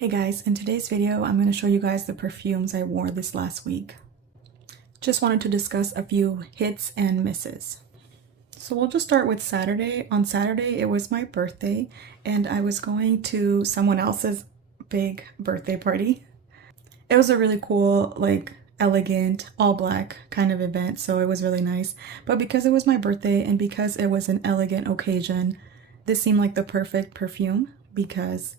Hey guys, in today's video, I'm going to show you guys the perfumes I wore this last week. Just wanted to discuss a few hits and misses. So we'll just start with Saturday. On Saturday, it was my birthday, and I was going to someone else's big birthday party. It was a really cool, elegant, all black kind of event, so it was really nice. But because it was my birthday and because it was an elegant occasion, this seemed like the perfect perfume because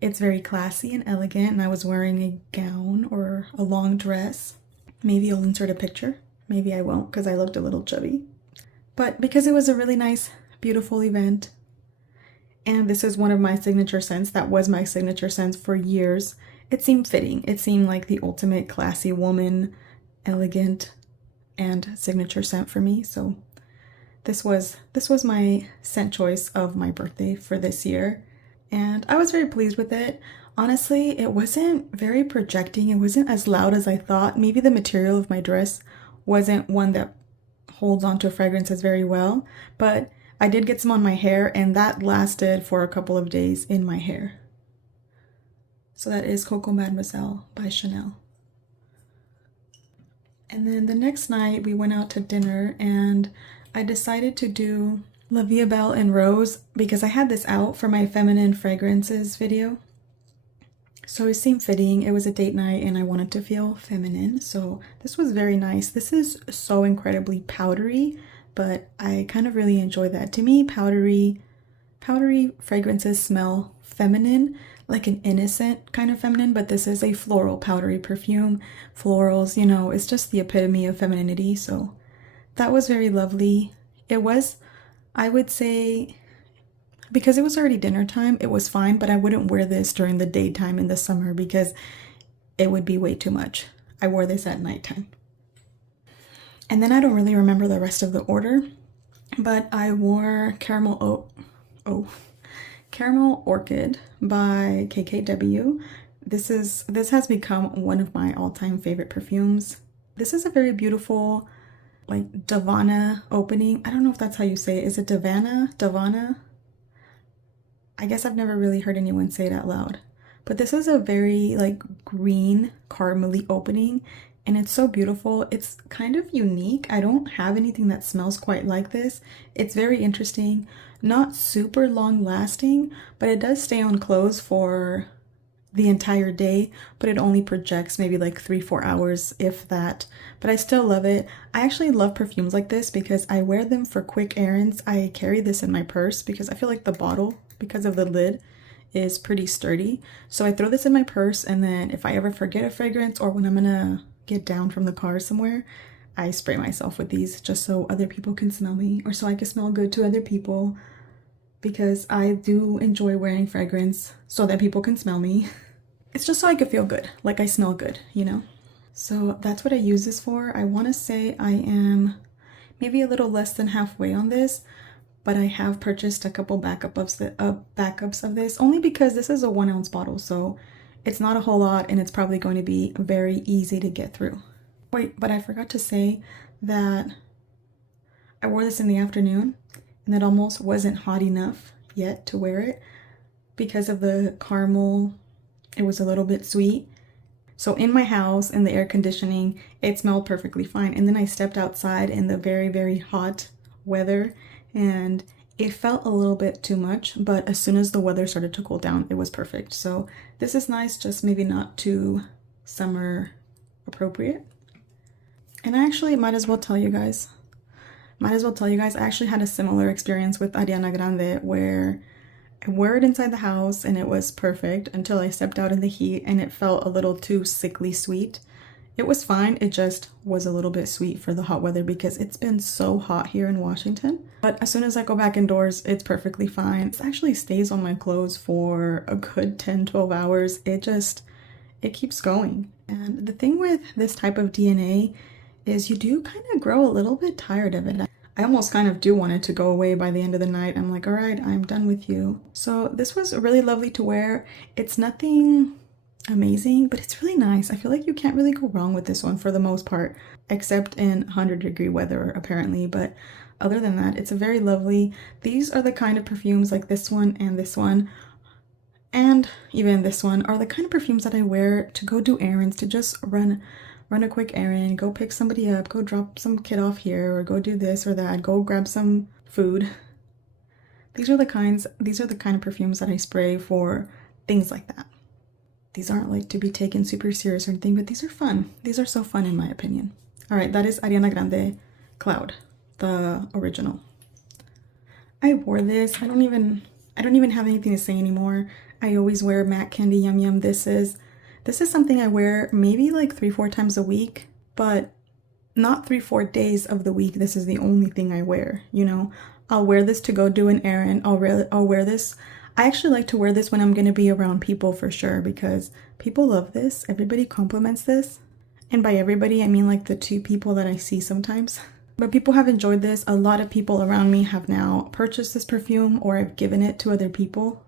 it's very classy and elegant, and I was wearing a gown or a long dress. Maybe I'll insert a picture. Maybe I won't because I looked a little chubby. But because it was a really nice, beautiful event, and this is one of my signature scents, that was my signature scent for years, it seemed fitting. It seemed like the ultimate classy woman, elegant, and signature scent for me. So this was my scent choice of my birthday for this year. And I was very pleased with it. Honestly, it wasn't very projecting. It wasn't as loud as I thought. Maybe the material of my dress wasn't one that holds onto fragrances very well, but I did get some on my hair, and that lasted for a couple of days in my hair. So that is Coco Mademoiselle by Chanel. And then the next night we went out to dinner, and I decided to do La Vie Belle and Rose because I had this out for my feminine fragrances video. So it seemed fitting. It was a date night and I wanted to feel feminine. So this was very nice. This is so incredibly powdery, but I kind of really enjoy that. To me, powdery fragrances smell feminine, like an innocent kind of feminine, but this is a floral powdery perfume. Florals, you know, it's just the epitome of femininity. So that was very lovely. It was, I would say, because it was already dinner time, it was fine, but I wouldn't wear this during the daytime in the summer because it would be way too much. I wore this at nighttime. And then I don't really remember the rest of the order, but I wore Caramel Orchid by KKW. This has become one of my all-time favorite perfumes. This is a very beautiful, like, Davana opening. I don't know if that's how you say it. Is it Davana? I guess I've never really heard anyone say it out loud. But this is a very, like, green caramely opening, and it's so beautiful. It's kind of unique. I don't have anything that smells quite like this. It's very interesting. Not super long lasting, but it does stay on clothes for the entire day, but it only projects maybe like 3-4 hours, if that. But I still love it. I actually love perfumes like this because I wear them for quick errands. I carry this in my purse because I feel like the bottle, because of the lid, is pretty sturdy. So I throw this in my purse, and then if I ever forget a fragrance or when I'm gonna get down from the car somewhere, I spray myself with these just so other people can smell me, or so I can smell good to other people, because I do enjoy wearing fragrance so that people can smell me. It's just so I could feel good, like I smell good, you know? So that's what I use this for. I want to say I am maybe a little less than halfway on this, but I have purchased a couple backups of this, only because this is a 1 ounce bottle, so it's not a whole lot, and it's probably going to be very easy to get through. Wait, but I forgot to say that I wore this in the afternoon, and it almost wasn't hot enough yet to wear it because of the caramel. It was a little bit sweet. So in my house, in the air conditioning, it smelled perfectly fine. And then I stepped outside in the very, very hot weather, and it felt a little bit too much, but as soon as the weather started to cool down, it was perfect. So this is nice, just maybe not too summer appropriate. And I actually might as well tell you guys, I actually had a similar experience with Ariana Grande, where I wore it inside the house and it was perfect until I stepped out in the heat and it felt a little too sickly sweet. It was fine, it just was a little bit sweet for the hot weather because it's been so hot here in Washington. But as soon as I go back indoors, it's perfectly fine. It actually stays on my clothes for a good 10-12 hours. It keeps going. And the thing with this type of DNA is you do kind of grow a little bit tired of it. I almost kind of do want it to go away by the end of the night. I'm like, all right, I'm done with you. So this was really lovely to wear. It's nothing amazing, but it's really nice. I feel like you can't really go wrong with this one for the most part, except in 100-degree weather apparently. But other than that, it's a very lovely. These are the kind of perfumes, like this one and this one, and even this one are the kind of perfumes that I wear to go do errands, to just run a quick errand, go pick somebody up, go drop some kid off here, or go do this or that, go grab some food. These are the kind of perfumes that I spray for things like that. These aren't like to be taken super serious or anything, but these are fun. These are so fun in my opinion. All right, that is Ariana Grande Cloud, the original. I wore this. I don't even have anything to say anymore. I always wear Matte Candy Yum Yum. This is something I wear maybe like 3-4 times a week, but not 3-4 days of the week. This is the only thing I wear, you know. I'll wear this to go do an errand. I'll wear this. I actually like to wear this when I'm going to be around people for sure, because people love this. Everybody compliments this. And by everybody, I mean like the 2 people that I see sometimes. But people have enjoyed this. A lot of people around me have now purchased this perfume, or I've given it to other people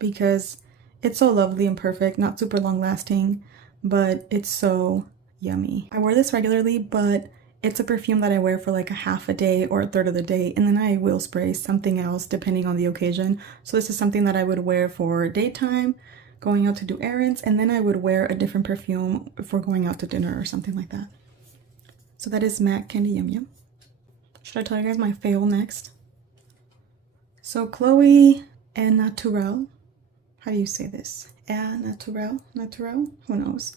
because it's so lovely and perfect. Not super long lasting, but it's so yummy. I wear this regularly, but it's a perfume that I wear for like a half a day or a third of the day, and then I will spray something else depending on the occasion. So this is something that I would wear for daytime, going out to do errands, and then I would wear a different perfume for going out to dinner or something like that. So that is Matte Candy Yum Yum. Should I tell you guys my fail next? So Chloe et Naturel. How do you say this? Naturel? Who knows?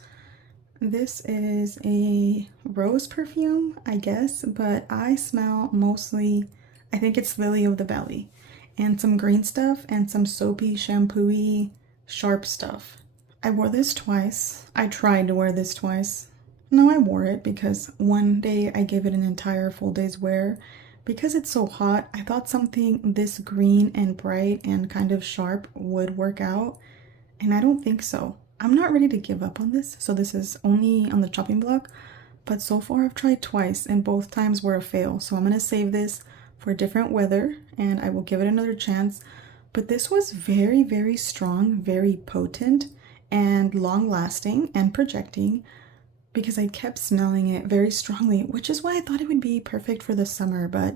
This is a rose perfume, I guess, but I smell mostly, I think it's Lily of the Valley, and some green stuff and some soapy, shampoo-y, sharp stuff. I wore this twice. I tried to wear this twice. No, I wore it because one day I gave it an entire full day's wear. Because it's so hot, I thought something this green and bright and kind of sharp would work out, and I don't think so. I'm not ready to give up on this, so this is only on the chopping block, but so far I've tried twice and both times were a fail. So I'm going to save this for different weather and I will give it another chance. But this was very, very strong, very potent and long lasting and projecting, because I kept smelling it very strongly, which is why I thought it would be perfect for the summer. But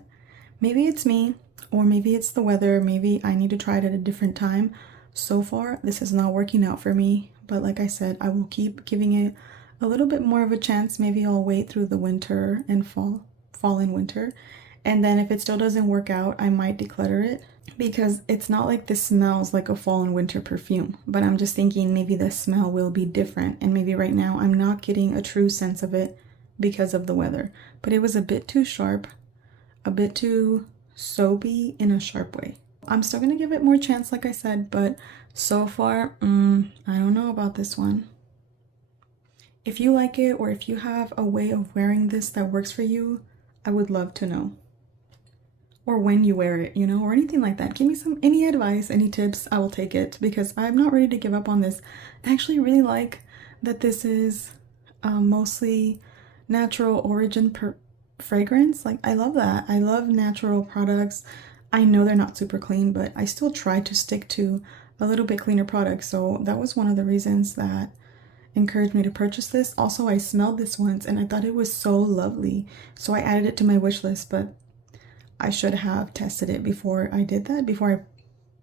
maybe it's me, or maybe it's the weather, maybe I need to try it at a different time. So far, this is not working out for me, but like I said, I will keep giving it a little bit more of a chance. Maybe I'll wait through the winter and fall and winter, and then if it still doesn't work out, I might declutter it, because it's not like this smells like a fall and winter perfume, but I'm just thinking maybe the smell will be different, and maybe right now I'm not getting a true sense of it because of the weather. But it was a bit too sharp, a bit too soapy in a sharp way. I'm still gonna give it more chance, like I said, but so far, I don't know about this one. If you like it, or if you have a way of wearing this that works for you, I would love to know. Or when you wear it, you know, or anything like that. Give me any advice, any tips, I will take it, because I'm not ready to give up on this. I actually really like that this is mostly natural origin fragrance. Like, I love that. I love natural products. I know they're not super clean, but I still try to stick to a little bit cleaner products. So that was one of the reasons that encouraged me to purchase this. Also, I smelled this once and I thought it was so lovely, so I added it to my wish list, but I should have tested it before I did that, before I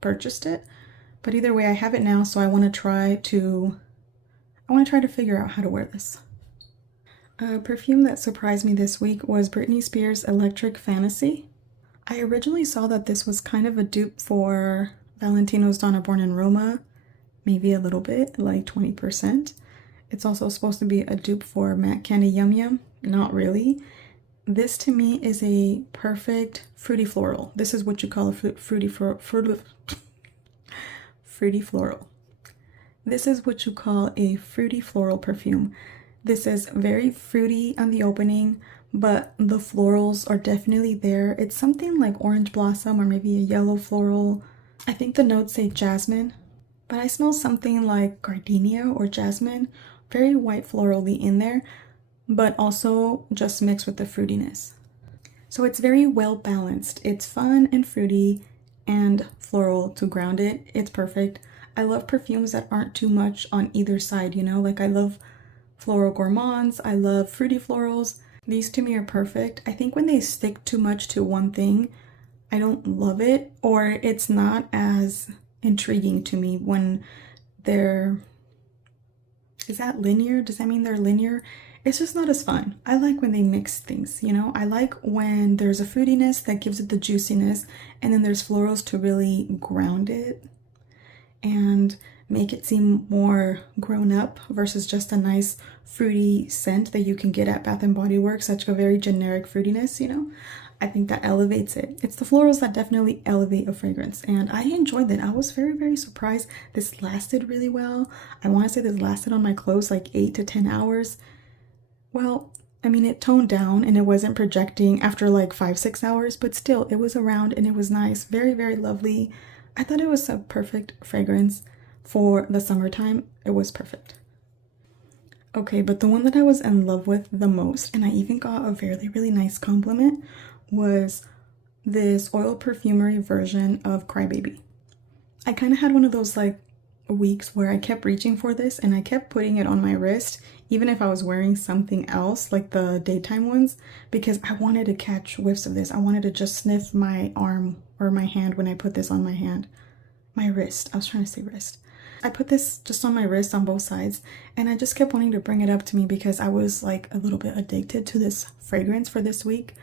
purchased it. But either way, I have it now, so I want to try to figure out how to wear this. A perfume that surprised me this week was Britney Spears' Electric Fantasy. I originally saw that this was kind of a dupe for Valentino's Donna Born in Roma, maybe a little bit, like 20%. It's also supposed to be a dupe for Matte Candy Yum Yum, not really. This to me is a perfect fruity floral. This is what you call a fruity floral. This is what you call a fruity floral perfume. This is very fruity on the opening, but the florals are definitely there. It's something like orange blossom or maybe a yellow floral. I think the notes say jasmine, but I smell something like gardenia or jasmine, very white florally in there, but also just mixed with the fruitiness. So it's very well balanced. It's fun and fruity and floral to ground it. It's perfect. I love perfumes that aren't too much on either side, you know, like I love floral gourmands, I love fruity florals. These to me are perfect. I think when they stick too much to one thing, I don't love it, or it's not as intriguing to me when they're, is that linear? Does that mean they're linear? It's just not as fun. I like when they mix things, you know? I like when there's a fruitiness that gives it the juiciness, and then there's florals to really ground it and make it seem more grown up versus just a nice fruity scent that you can get at Bath and Body Works, such a very generic fruitiness, you know? I think that elevates it. It's the florals that definitely elevate a fragrance, and I enjoyed it. I was very, very surprised. This lasted really well. I want to say this lasted on my clothes like 8 to 10 hours. Well, I mean, it toned down and it wasn't projecting after like 5-6 hours, but still, it was around and it was nice. Very, very lovely. I thought it was a perfect fragrance for the summertime. It was perfect. Okay, but the one that I was in love with the most, and I even got a really, really nice compliment, was this oil perfumery version of Crybaby. I kind of had one of those like weeks where I kept reaching for this and I kept putting it on my wrist, even if I was wearing something else like the daytime ones, because I wanted to catch whiffs of this. I wanted to just sniff my arm or my hand when I put this on my hand. My wrist. I was trying to say wrist. I put this just on my wrist on both sides, and I just kept wanting to bring it up to me because I was like a little bit addicted to this fragrance for this week.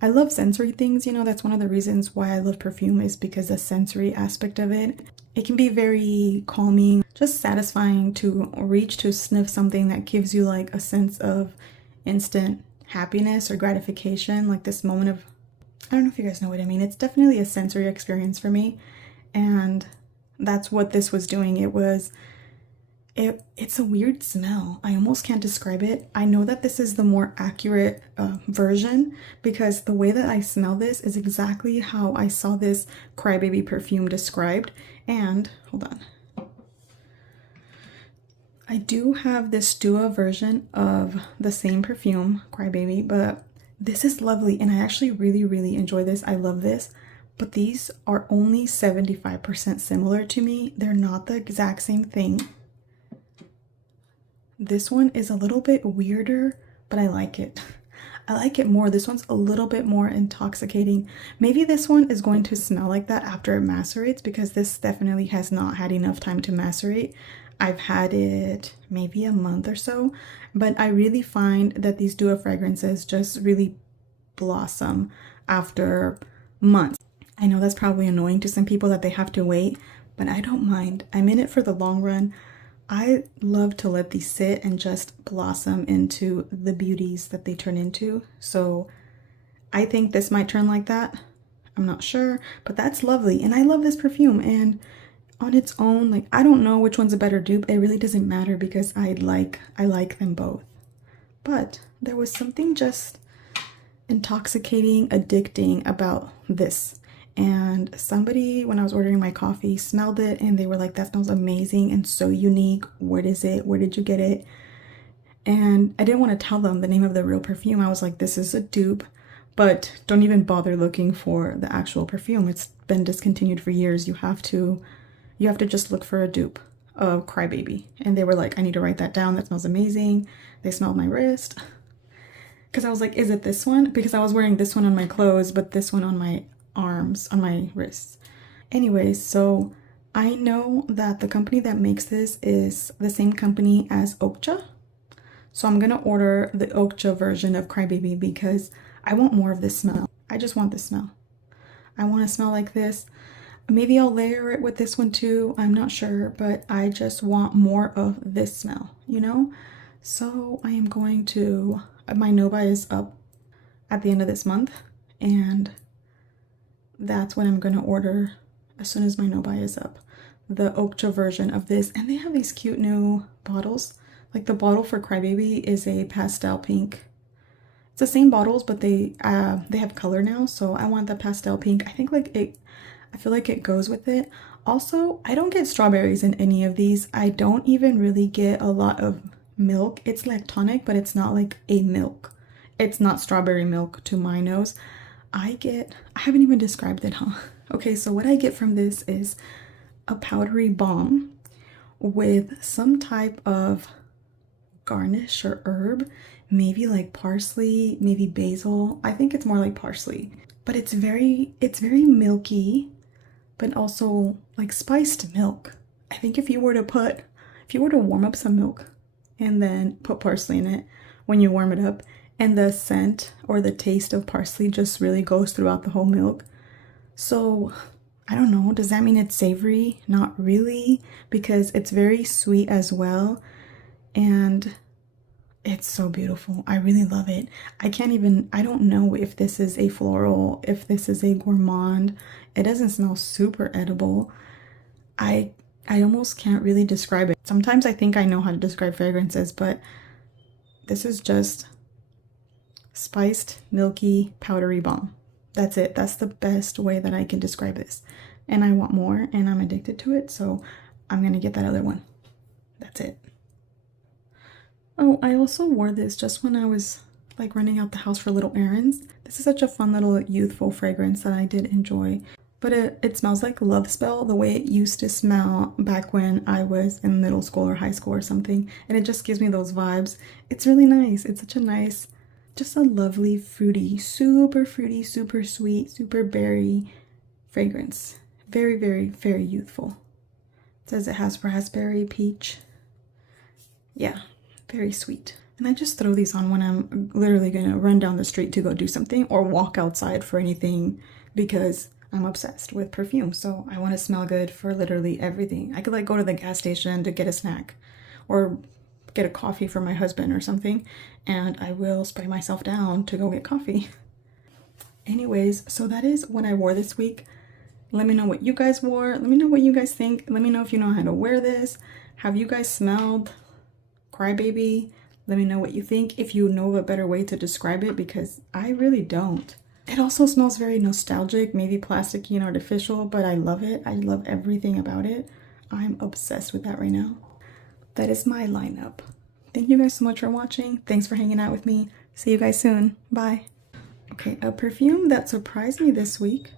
I love sensory things, you know, that's one of the reasons why I love perfume, is because the sensory aspect of it. It can be very calming, just satisfying to reach to sniff something that gives you like a sense of instant happiness or gratification, like this moment of, I don't know if you guys know what I mean. It's definitely a sensory experience for me, and that's what this was doing. It's a weird smell. I almost can't describe it. I know that this is the more accurate version because the way that I smell this is exactly how I saw this Crybaby perfume described. And hold on, I do have this duo version of the same perfume, Crybaby, but this is lovely and I actually really, really enjoy this. I love this. But these are only 75% similar to me. They're not the exact same thing. This one is a little bit weirder, but I like it. I like it more. This one's a little bit more intoxicating. Maybe this one is going to smell like that after it macerates because this definitely has not had enough time to macerate. I've had it maybe a month or so, but I really find that these duo fragrances just really blossom after months. I know that's probably annoying to some people that they have to wait, but I don't mind. I'm in it for the long run. I love to let these sit and just blossom into the beauties that they turn into. So I think this might turn like that. I'm not sure, but that's lovely. And I love this perfume, and on its own, like, I don't know which one's a better dupe. It really doesn't matter because I like them both. But there was something just intoxicating, addicting about this. And somebody, when I was ordering my coffee, smelled it and they were like, that smells amazing and so unique. What is it? Where did you get it? And I didn't want to tell them the name of the real perfume. I was like, this is a dupe, but don't even bother looking for the actual perfume. It's been discontinued for years. You have to just look for a dupe of Crybaby. And they were like, I need to write that down. That smells amazing. They smelled my wrist. Because I was like, is it this one? Because I was wearing this one on my clothes, but this one on my arms, on my wrists. Anyways, so I know that the company that makes this is the same company as Okja. So I'm gonna order the Okja version of Crybaby because I want more of this smell. I just want this smell. I want to smell like this. Maybe I'll layer it with this one too. I'm not sure, but I just want more of this smell, you know? So I am going to, my no-buy is up at the end of this month, and that's when I'm going to order, as soon as my no-buy is up, the Okja version of this. And they have these cute new bottles. Like the bottle for Crybaby is a pastel pink. It's the same bottles, but they have color now, so I want the pastel pink. I think like I feel like it goes with it. Also, I don't get strawberries in any of these. I don't even really get a lot of milk. It's lactonic, but it's not like a milk. It's not strawberry milk to my nose. I haven't even described it, huh? Okay, so what I get from this is a powdery balm with some type of garnish or herb, maybe like parsley, maybe basil. I think it's more like parsley, but it's very milky, but also like spiced milk. I think if you were to warm up some milk and then put parsley in it when you warm it up, and the scent or the taste of parsley just really goes throughout the whole milk. So I don't know, does that mean it's savory? Not really, because it's very sweet as well, and it's so beautiful. I really love it. I don't know if this is a floral, if this is a gourmand. It doesn't smell super edible. I almost can't really describe it. Sometimes I think I know how to describe fragrances, but this is just spiced, milky, powdery bomb. That's it. That's the best way that I can describe this. And I want more, and I'm addicted to it, so I'm gonna get that other one. That's it. Oh, I also wore this just when I was like running out the house for little errands. This is such a fun little youthful fragrance that I did enjoy. But it smells like Love Spell, the way it used to smell back when I was in middle school or high school or something. And it just gives me those vibes. It's really nice. It's such a nice, just a lovely, fruity, super sweet, super berry fragrance. Very, very, very youthful. It says it has raspberry, peach. Yeah, very sweet. And I just throw these on when I'm literally gonna run down the street to go do something or walk outside for anything, because I'm obsessed with perfume. So I want to smell good for literally everything. I could like go to the gas station to get a snack or get a coffee for my husband or something, and I will spray myself down to go get coffee. Anyways, so that is what I wore this week. Let me know what you guys wore. Let me know what you guys think. Let me know if you know how to wear this. Have you guys smelled Crybaby? Let me know what you think, if you know a better way to describe it, because I really don't. It also smells very nostalgic, maybe plasticky and artificial, but I love it. I love everything about it. I'm obsessed with that right now. That is my lineup. Thank you guys so much for watching. Thanks for hanging out with me. See you guys soon. Bye. Okay, a perfume that surprised me this week.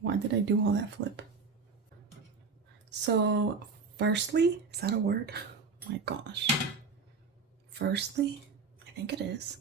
Why did I do all that flip? So, firstly, is that a word? Oh my gosh. Firstly, I think it is.